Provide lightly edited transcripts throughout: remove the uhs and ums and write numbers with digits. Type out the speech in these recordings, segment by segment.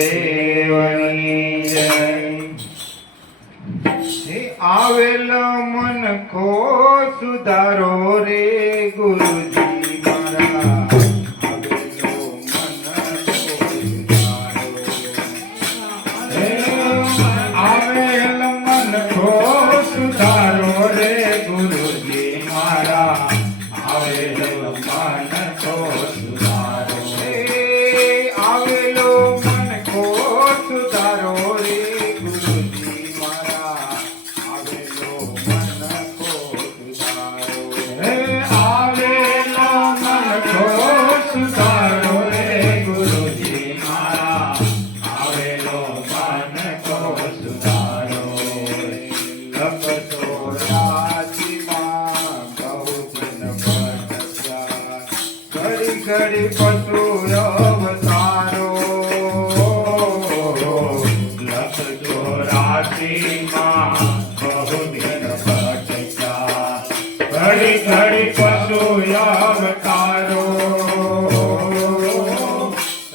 દેવની જય. આવેલો મન કો સુધારો રે ગુરુજી મારા. આવેલ મન કો સુધારો રે ગુરુજી મારા. આવેલો મન કો સુધારો રે. આવેલો મન કો સુધારો રે ગુરુજી મારા. આવેલો મન કો સુધારો રે. આવેલો મન કો સુધારો રે ગુરુજી મારા. આવેલો મન કો સુધારો રે. લખતો રાજીમાં બહુ જન ભટક્યા. ઘડી ઘડી પશુ અવતારો. લખતો રાજીમાં બહુ જન ભટક્યા. ઘડી ઘડી પશુ અવતારો.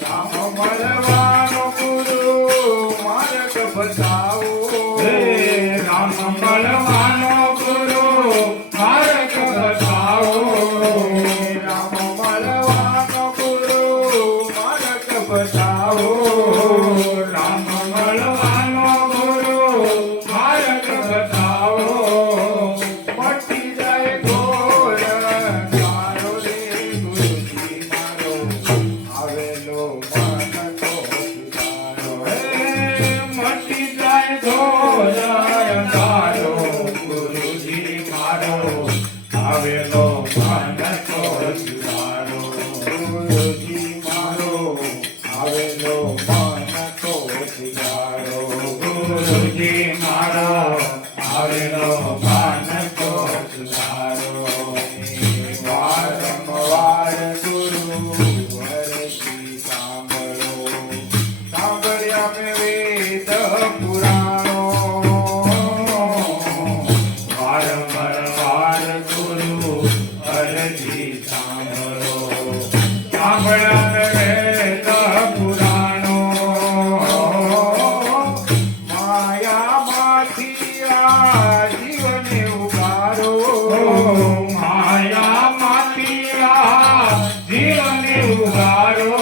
રામ મળવાનો ગુરુ માર્ગ બતાવો. રામ મળવાનો ગુરુ માર્ગ બતાવો. રામ મળવાનો ગુરુ માર્ગ બતાવો. રામ મળવાનો ગુરુ માર્ગ બતાવો. મટી જાય ઘોર અંધારો રે ગુરુજી મારો. આવેલો મન કો સુધારો રે. મટી જાય ઘોર અંધારો ગુરુજી મારો. આવેલો મન કો સુધારો ગુરુજી મારો. આવેલો મન કો સુધારો ગુરુજી મારો. આવેલો મન કો સુધારો. વારંવાર ગુરુ વરજી સાંભળો. સાંભળ્યા મેં વેદ પુરાણો. વારંવાર ગુરુ અરજી સાંભળો. સાંભળ્યા મેં વેદ પુરાણો. માયામાંથી આ જીવને ઉગારો. માયામાંથી આ જીવને ઉગારો.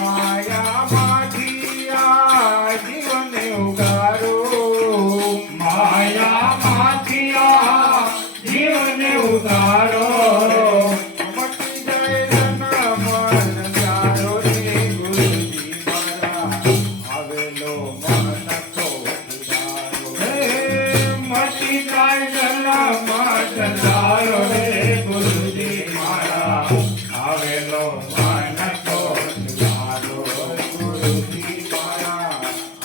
માયામાંથી આ જીવને ઉગારો. માયામાંથી આ જીવને ઉગારો. મટી જાય જન્મ અંધારો રે ગુરુજી મારા. આવેલો મન કો સુધારો રે. મટી જાય જન્મ અંધારો રે ગુરુજી મારા. આવેલો મન કો સુધારો ગુરુજી મારા.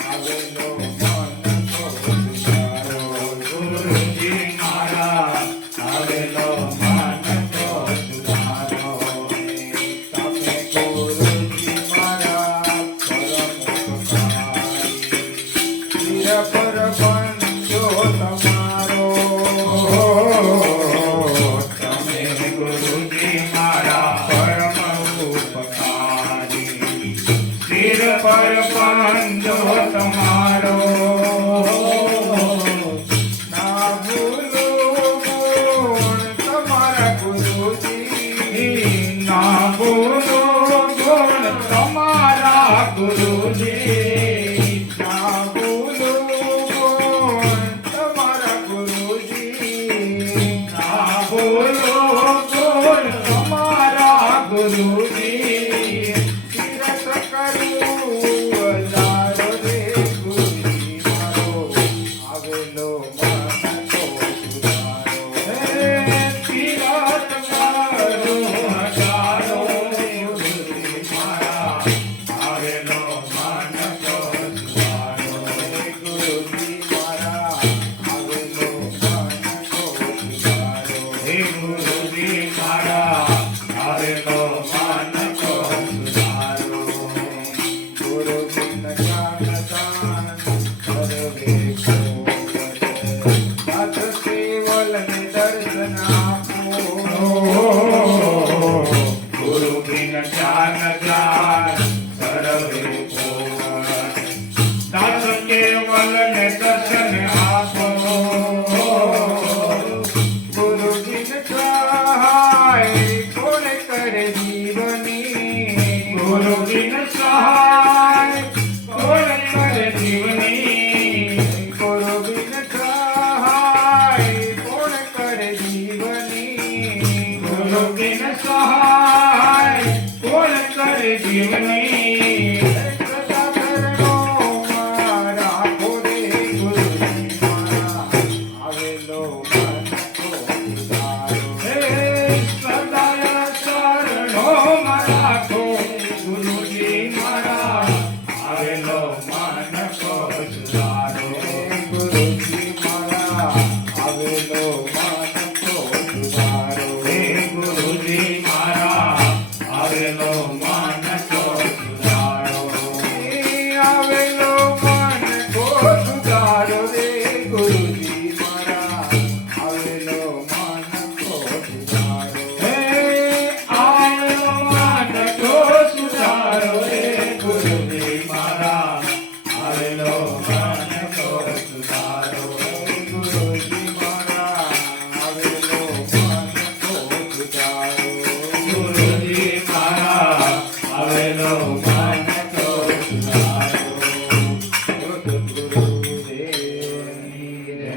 આવેલો મન કો સુધારો ગુરુજી મારા. આવેલો મન કો સુધારો. તમે ગુરુજી મારા પરમ ઉપકારી. ચિર પર બંધો તમારો. તમે ગુરુજી મારા પરમ ઉપકારી. ચિર પર બંધો તમારો. ના ભૂલો ગુણ તમારા ગુરુજી. ના ભૂલો ગુણ તમારા ગુરુજી. ના ભૂલો ગુણ તમારા ગુરુજી. ના ભૂલો ગુણ તમારા ગુરુજી. તીરથ કરું હજારો રે ગુરુજી મારો. આવેલો મન કો સુધારો રે. તીરથ કરું હજારો રે ગુરુજી મારા. આવેલો મન સહાય કોણ કરે જીવની ગુરુ બિન સહાય કોણ કરે જીવની ગુરુ બિન સહાય કોણ કરે જીવની સદા ચરણોમાં રાખો રે ગુરુજી મારા આવેલો મન કો ઉધારો હે સદા ચરણોમાં રાખો ગુરુજી મારા આવેલો મન કો ઉધારો ગુરુજી મારા આવેલો મન કો ઉધારો હે ગુરુજી મારા આવેલો મન કો સુધારો આવેલો મન કો સુધારો રે ગુરુજી મારા આવેલો મન કો સુધારો હે આવેલો મન કો સુધારો રે ગુરુજી મારા આવેલો મન